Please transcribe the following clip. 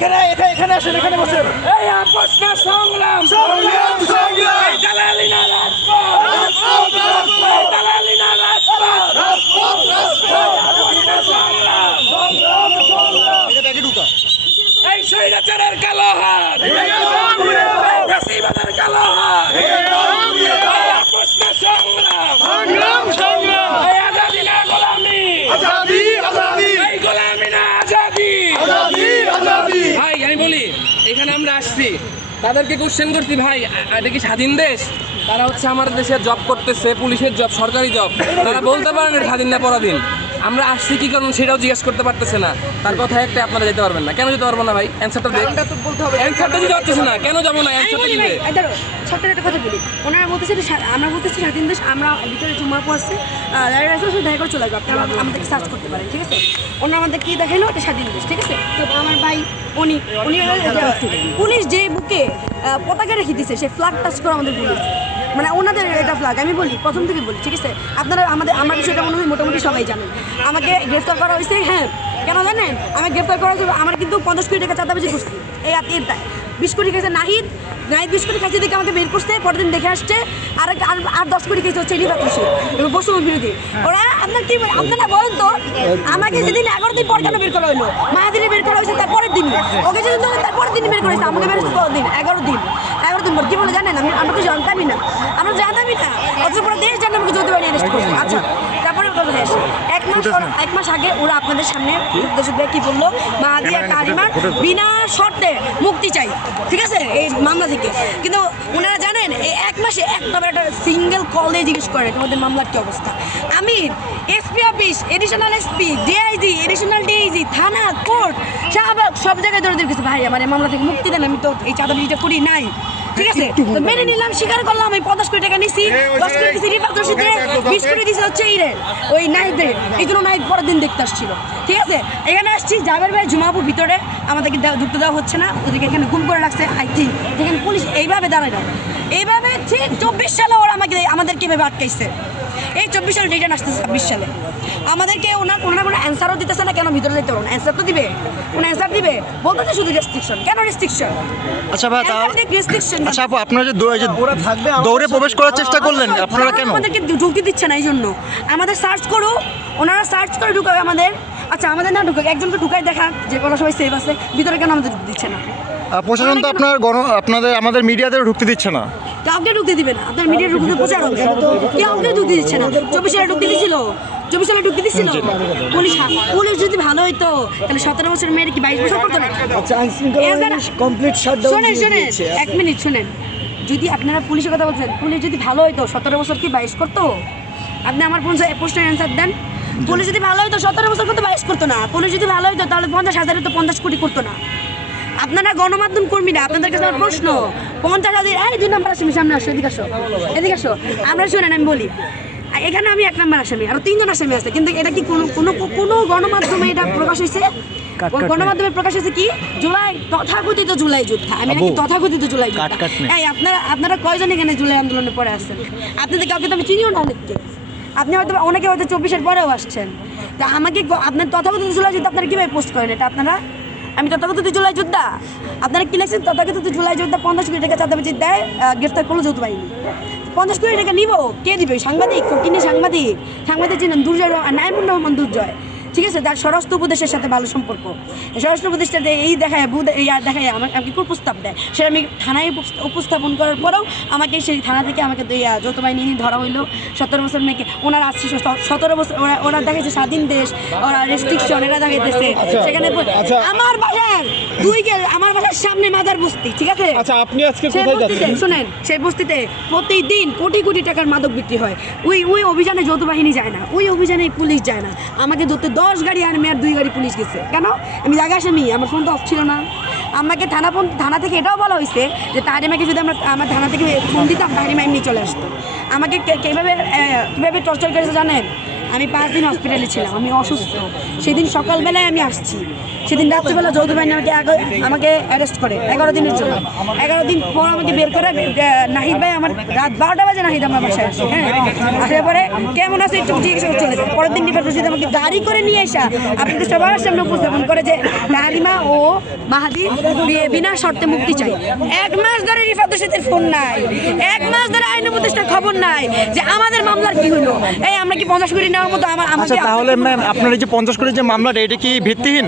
এখানে আসেন, এখানে বসেন। এই আপোষ না সংগ্রাম, সংগ্রাম সংগ্রাম, এই দালালি না রাজপথ, এই দালালি না রাজপথ, আপোষ না সংগ্রাম। এই স্বৈরাচারের কালো হাত, এই ফ্যাসিবাদের কালো হাত, এই আপোষ না সংগ্রাম, এই আজাদি না গোলামি, এই গোলামি না আজাদি। ভাই আমি বলি, এখানে আমরা আসছি, তাদেরকে কোশ্চেন করছি, ভাই এটা কি স্বাধীন দেশ? তারা হচ্ছে আমাদের দেশে জব করতেছে, পুলিশের জব, সরকারি জব, তারা বলতে পারেন এটা স্বাধীন না পরাধীন। আমরা আসছি কি কারণ সেটাও জিজ্ঞেস করতে পারতেছে না। তার কথা একটা, আপনারা যেতে পারবেন না। কেন যেতে পারবো না ভাই? অ্যান্সারটা দেন। অ্যান্সারটা দিতে পারতেছে না, কেন যাবো না? অ্যান্সারটা দিবে। ছোট্ট একটা কথা বলি, ওনারা বলতেছে আমরা বলতেছি স্বাধীন দেশ, আমরা ভিতরে জমা পড়ছে দেখা করে চলে আসবো, আপনারা আমাদেরকে সার্চ করতে পারেন, ঠিক আছে? ওনারা আমাদের কি দেখাইলো, এটা স্বাধীন দেশ, ঠিক আছে? তো আমার ভাই উনি পুলিশ যে বুকে পতাকা রেখে দিচ্ছে, সে ফ্ল্যাগ টাচ করে আমাদের পুলিশ, মানে ওনাদের এটা ফ্ল্যাগ। আমি বলি, প্রথম থেকে বলি, ঠিক আছে? আপনারা আমার বিষয়টা মনে হয় মোটামুটি সবাই জানেন। আমাকে গ্রেফতার করা হয়েছে, হ্যাঁ, কেন জানেন? আমি গ্রেফতার করা হয়েছে, আমার কিন্তু 50 কোটি টাকা চাঁদাবাজি করছি, এই আত্মীয়তায় 20 কোটি খাইছে নাহিদ 20 কোটি খাইছে দেখে আমাকে বের করছে, পরের দিন দেখে আসছে, আর 10 কোটি খাইছে হচ্ছে রিফাত রশিদ, বৈষম্য বিরোধী। ওরা আপনার কি আপনারা বলেন তো, আমাকে যেদিন 11 দিন পর কেন বের করা হলো? মায়াদিনে বের করা হয়েছে তারপরের দিন, ওকে যেদিন তারপরের দিন বের করেছে, আমাকে বের হচ্ছে কতদিন? 11 দিন পর। কি বলে জানেন? আমরা তো জানতামই না, অথচ পুরো দেশ জানে আমাকে যৌথ বাহিনী অ্যারেস্ট করছে। আচ্ছা, তারপরে এক মাস আগে ওরা আপনাদের সামনে কি বললো? মাহাদিয়া তারিমার বিনা শর্তে মুক্তি চাই, ঠিক আছে, এই মামলা থেকে। কিন্তু ওনারা জানেন এই এক মাসে একটা সিঙ্গেল কল দিয়ে জিজ্ঞেস করে তোমাদের মামলার কি অবস্থা। আমি SP office, additional SP, DIG, additional DIG, থানা, কোর্ট, শাহবাগ, সব জায়গায় ধরে দিয়েছে, ভাই আমার এই মামলা থেকে মুক্তি দেন, আমি তো এই চাঁদাবাজিটা করি নাই, ঠিক আছে? তো মেনে নিলাম, স্বীকার করলাম, আমি 50 কোটি টাকা নিছি, 10 কোটি দিছি রিফাত রশিদে, 20 কোটি দিছি হচ্ছে ওই নাহিদের। এই জন্য নাহিদ পরের দিন দেখতে আসছিল, ঠিক আছে? এখানে আসছি, জাবের ভাই জুমাবু ভিতরে, আমাদেরকে ঢুকতে দেওয়া হচ্ছে না, ওদেরকে এখানে গুম করে রাখছে। আই থিঙ্ক এখানে পুলিশ এইভাবে দাঁড়ায় না, এইভাবে ঠিক 24 সালে ওরা আমাদেরকে এভাবে আটকাইছে। এই 24 সালে রিটার্ন আসতেছে 26 সালে, আমাদেরকে ওনারা কোনো অ্যান্সারও দিতেছে না। কেন ভিতরে যেতে পারবো? অ্যান্সার তো দিবে, কোনো অ্যান্সার দিবে? বলতে শুধু রেস্ট্রিকশন। কেন রেস্ট্রিকশন? আচ্ছা ভাই, রেস্ট্রিকশন। আচ্ছা আপু, আপনারা যে দৌড়ে প্রবেশ করার চেষ্টা করলেন, আপনারা কেন? আমাদেরকে ঢুকতে দিচ্ছে না, এই জন্য আমাদের সার্চ করো, ওনারা সার্চ করে ঢুকাবে আমাদের। আচ্ছা, আমাদের না ঢুকাক, একজনকে ঢুকাই দেখা যে ওরা সবাই সেফ আছে, ভিতরে কেন আমাদের ঢুকতে দিচ্ছে না? প্রশাসন তো আমাদের মিডিয়াতেও ঢুকতে দিচ্ছে না। কাউকে ঢুকতে দিবে না, আপনার মিডিয়া ঢুকতে প্রচার হবে, কাউকে ঢুকতে দিচ্ছে না। 24 সালে ঢুকতে দিছিল, 24 সালে ঢুকতে দিছিল পুলিশ যদি ভালো হইতো তাহলে 17 বছর মেয়ের কি 22 বছর করতো না? শোনেন 1 মিনিট শোনেন, যদি আপনারা পুলিশের কথা বলছেন, পুলিশ যদি ভালো হইতো 17 বছর কি 22 করতো? আপনি আমার প্রশ্নের অ্যান্সার দেন। পুলিশ যদি ভালো হইতো 17 বছর করতে 22 করতো না। পুলিশ যদি ভালো হইতো তাহলে 50,000 তো 50 কোটি করতো না। আপনারা গণমাধ্যম কর্মীরা, আপনাদের কাছে আমার প্রশ্ন, 50,000 এই 2 নম্বর আসামি সামনে আসো, এদিকে আসো। আমরা শুনেন, আমি বলি, এখানে আমি 1 নম্বর আসামি, আরো 3 জন আসামি আছে, কিন্তু এটা কি কোনো গণমাধ্যমে এটা প্রকাশ হয়েছে? গণমাধ্যমে প্রকাশ হয়েছে কি? তথাকথিত জুলাই যোদ্ধা। আমি নাকি তথাকথিত জুলাই যোদ্ধা? এই আপনারা কয়জন এখানে জুলাই আন্দোলনে পরে আসছেন? আপনাদের কাউকে তো আমি চিনিও না অনেককে। আপনি হয়তো অনেকে হয়তো 24-এর পরেও আসছেন। তা আমাকে আপনার তথাকথিত জুলাই যোদ্ধা আপনারা কীভাবে পোস্ট করেন এটা? আপনারা আমি তথাকথিত জুলাই যোদ্ধা, আপনারা কি লিখছেন? তথাকথিত জুলাই যোদ্ধা 50 কোটি টাকা চাঁদাবাজি দেয়, গ্রেফতার করলো যৌথ বাহিনী। 50 কোটি টাকা নিব, কে দিবে? সাংবাদিক, সাংবাদিক চিনেন, দুর্জয়, নাইমুর রহমান দুর্জয়, ঠিক আছে, তার স্বরাষ্ট্র উপদেশের সাথে ভালো সম্পর্ক। স্বরাষ্ট্র উপদেষ্টাতে এই দেখায় আমাকে প্রস্তাব দেয়, সেটা আমি থানায় উপস্থাপন করার পরেও আমাকে সেই থানা থেকে আমাকে যৌথ বাহিনী নিয়ে ধরা হইলো। 17 বছর মেয়েকে ওনারা আসছে, 17 বছর ওরা দেখাচ্ছে স্বাধীন দেশ, ওরা রেস্ট্রিকশন এরা দেখাইতেছে। সেখানে আমার বাসার সামনে মাদার বস্তি, ঠিক আছে? আচ্ছা, আপনি আজকে কোথায় যাচ্ছেন? শুনেন, সেই বস্তিতে প্রতিদিন কোটি কোটি টাকার মাদক বিক্রি হয়। ওই অভিযানে যৌথ বাহিনী যায় না, ওই অভিযানে পুলিশ যায় না। আমাকে ধরতে 10 গাড়ি আর মেয়ার 2 গাড়ি পুলিশ গেছে। কেন? আমি জায়গা আসামি, আমার ফোন তো অফ ছিল না। আমাকে থানা থেকে এটাও বলা হয়েছে যে তাহারিমাকে যদি আমার থানা থেকে ফোন দিতাম, তাহারিমা এমনি চলে আসতো। আমাকে কীভাবে টর্চার করেছে জানেন? আমি 5 দিন হসপিটালে ছিলাম, আমি অসুস্থ। সেদিন সকালবেলায় আমি আসছি, সেদিন রাত্রিবেলা যৌথ বাহিনী আমাকে অ্যারেস্ট করে 11 দিনের জন্য। 11 দিন পর আমাকে বের করে নাহিদ ভাই আমার রাত 12টা বাজে নাহিদ আমার বাসায় আসে। হ্যাঁ, আসার পরে কেমন আছে একটু জিজ্ঞেস করে চলে যায়। পরের দিন রিফাত রশিদ আমাকে গাড়ি করে নিয়ে আসা আপনাদের সবার সামনে উপস্থাপন করে যে তাহারিমা ও মাহাদি বিনা শর্তে মুক্তি চাই। 1 মাস ধরে রিফাত রশিদের ফোন নাই, 1 মাস ধরে আইন উপদেষ্টার খবর নাই যে আমাদের মামলার কি হলো। এই আমরা কি 50 কোটি নেওয়ার মতো আচ্ছা, তাহলে ম্যাম আপনার এই যে 50 কোটি যে মামলাটা, এটা কি ভিত্তিহীন?